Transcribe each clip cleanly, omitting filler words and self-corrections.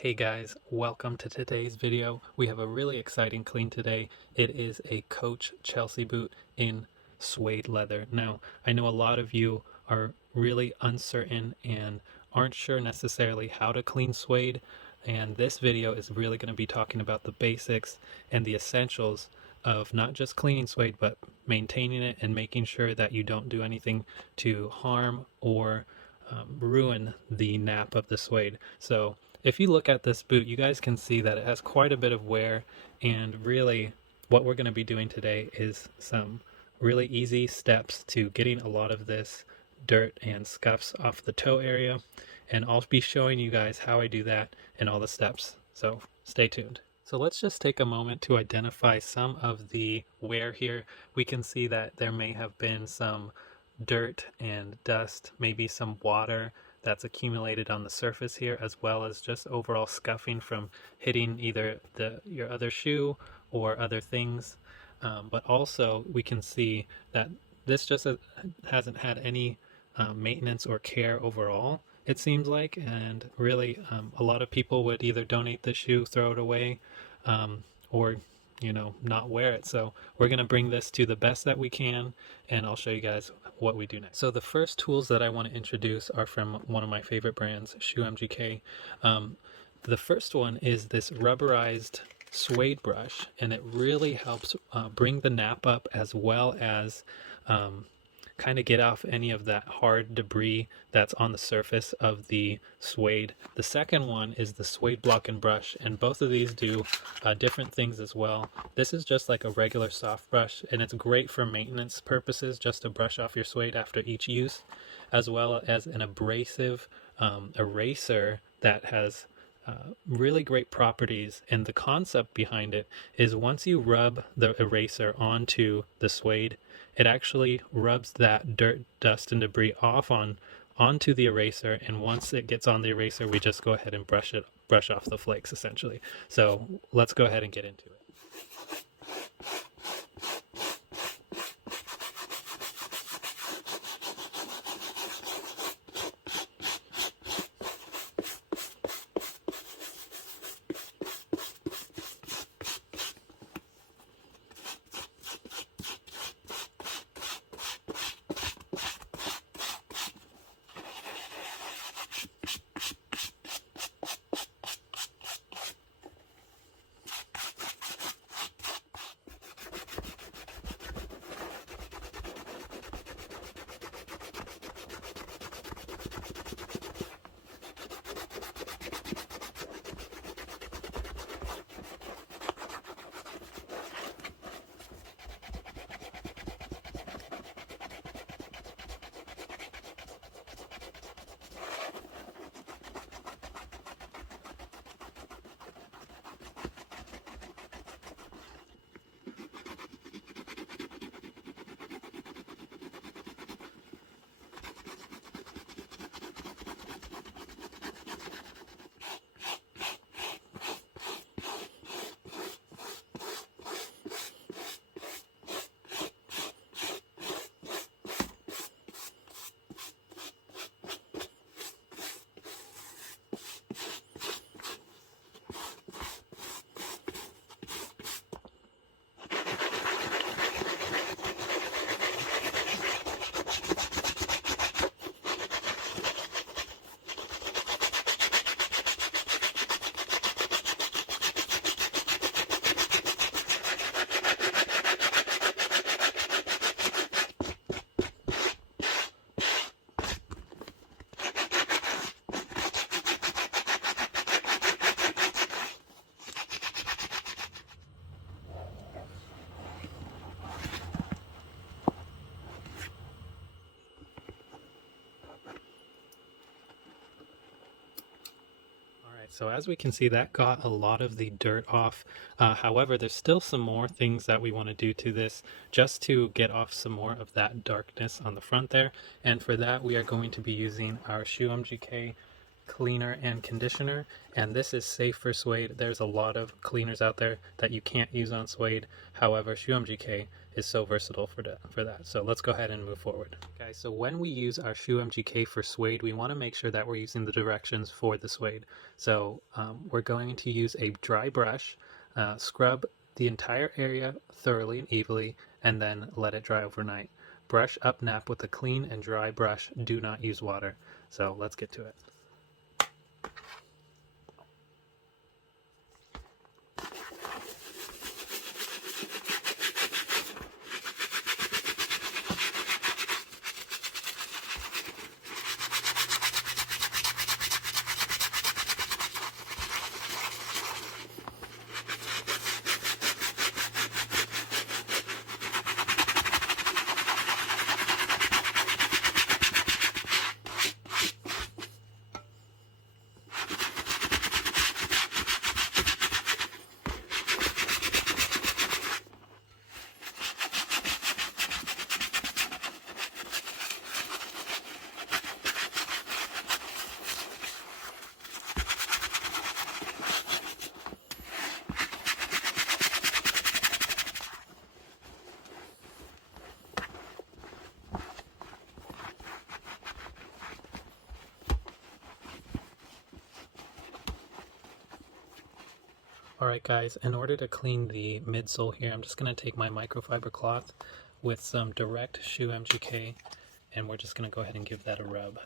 Hey guys, welcome to today's video. We have a really exciting clean today. It is a Coach Chelsea boot in suede leather. Now, I know a lot of you are really uncertain and aren't sure necessarily how to clean suede, and this video is really going to be talking about the basics and the essentials of not just cleaning suede, but maintaining it and making sure that you don't do anything to harm or ruin the nap of the suede. So if you look at this boot, you guys can see that it has quite a bit of wear, and really what we're going to be doing today is some really easy steps to getting a lot of this dirt and scuffs off the toe area, and I'll be showing you guys how I do that and all the steps, so stay tuned. So let's just take a moment to identify some of the wear here. We can see that there may have been some dirt and dust, maybe some water that's accumulated on the surface here, as well as just overall scuffing from hitting either your other shoe or other things. But also we can see that this just hasn't had any maintenance or care overall, it seems like, and really a lot of people would either donate the shoe, throw it away, or not wear it. So we're going to bring this to the best that we can, and I'll show you guys what we do next. So the first tools that I want to introduce are from one of my favorite brands, ShoeMGK. The first one is this rubberized suede brush, and it really helps bring the nap up, as well as kind of get off any of that hard debris that's on the surface of the suede. The second one is the suede block and brush, and both of these do different things as well. This is just like a regular soft brush, and it's great for maintenance purposes, just to brush off your suede after each use, as well as an abrasive eraser that has really great properties. And the concept behind it is, once you rub the eraser onto the suede, it actually rubs that dirt, dust, and debris onto the eraser, and once it gets on the eraser, we just go ahead and brush off the flakes essentially. So let's go ahead and get into it. So as we can see, that got a lot of the dirt off. However, there's still some more things that we want to do to this, just to get off some more of that darkness on the front there. And for that, we are going to be using our ShoeMGK cleaner and conditioner, and this is safe for suede. There's a lot of cleaners out there that you can't use on suede. However, ShoeMGK is so versatile for that. So let's go ahead and move forward. Okay, so when we use our ShoeMGK for suede, we want to make sure that we're using the directions for the suede. So we're going to use a dry brush, scrub the entire area thoroughly and evenly, and then let it dry overnight. Brush up nap with a clean and dry brush. Do not use water. So let's get to it. Alright guys, in order to clean the midsole here, I'm just going to take my microfiber cloth with some direct ShoeMGK, and we're just going to go ahead and give that a rub.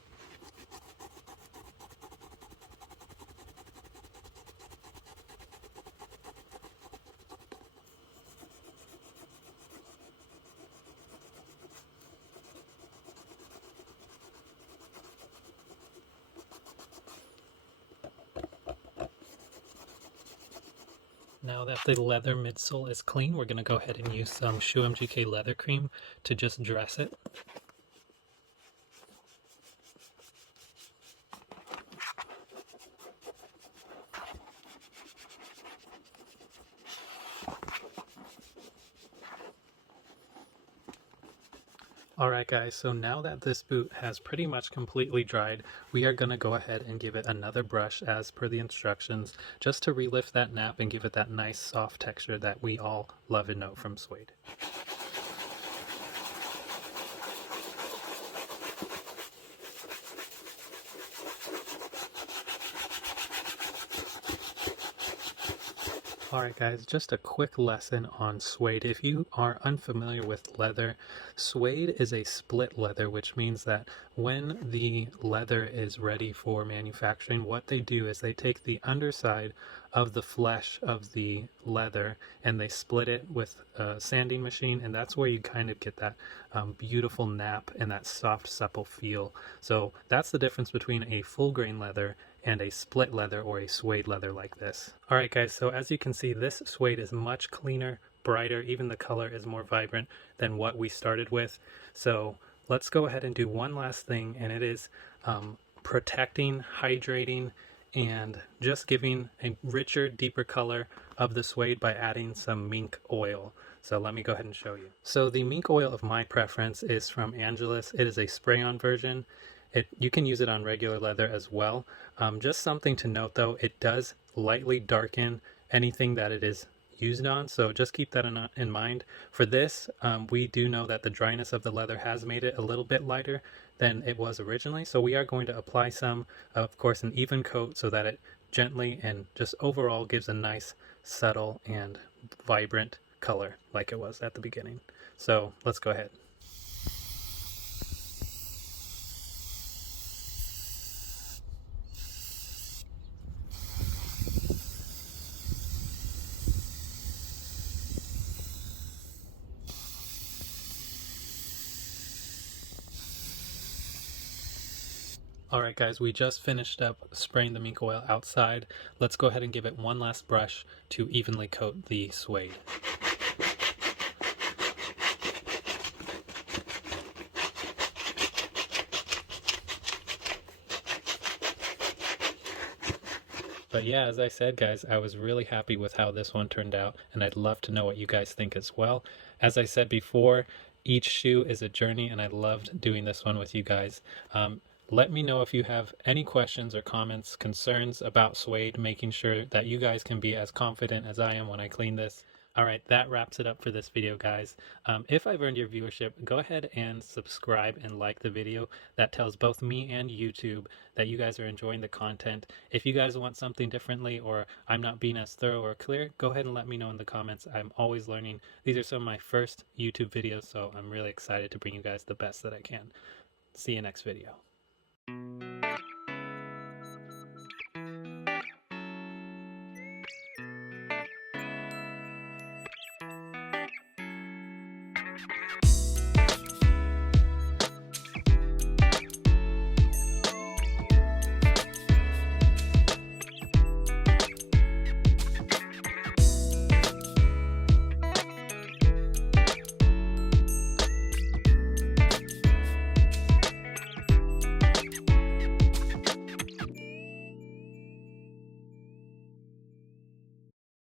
Now that the leather midsole is clean, we're going to go ahead and use some ShoeMGK leather cream to just dress it. Alright guys, so now that this boot has pretty much completely dried, we are going to go ahead and give it another brush as per the instructions, just to relift that nap and give it that nice soft texture that we all love and know from suede. Alright guys, just a quick lesson on suede. If you are unfamiliar with leather, suede is a split leather, which means that when the leather is ready for manufacturing, what they do is they take the underside of the flesh of the leather and they split it with a sanding machine, and that's where you kind of get that beautiful nap and that soft, supple feel. So that's the difference between a full grain leather and a split leather or a suede leather like this. Alright guys, so as you can see, this suede is much cleaner, brighter, even the color is more vibrant than what we started with. So let's go ahead and do one last thing, and it is protecting, hydrating, and just giving a richer, deeper color of the suede by adding some mink oil. So let me go ahead and show you. So the mink oil of my preference is from Angelus. It is a spray-on version. You can use it on regular leather as well. Just something to note though, it does lightly darken anything that it is used on, so just keep that in mind. For this, we do know that the dryness of the leather has made it a little bit lighter than it was originally, so we are going to apply some, of course, an even coat so that it gently and just overall gives a nice, subtle, and vibrant color like it was at the beginning. So let's go ahead. Alright guys, we just finished up spraying the mink oil outside. Let's go ahead and give it one last brush to evenly coat the suede. But yeah, as I said guys, I was really happy with how this one turned out, and I'd love to know what you guys think as well. As I said before, each shoe is a journey, and I loved doing this one with you guys. Let me know if you have any questions or comments, concerns about Suede, making sure that you guys can be as confident as I am when I clean this. All right, that wraps it up for this video, guys. If I've earned your viewership, go ahead and subscribe and like the video. That tells both me and YouTube that you guys are enjoying the content. If you guys want something differently or I'm not being as thorough or clear, go ahead and let me know in the comments. I'm always learning. These are some of my first YouTube videos, so I'm really excited to bring you guys the best that I can. See you next video.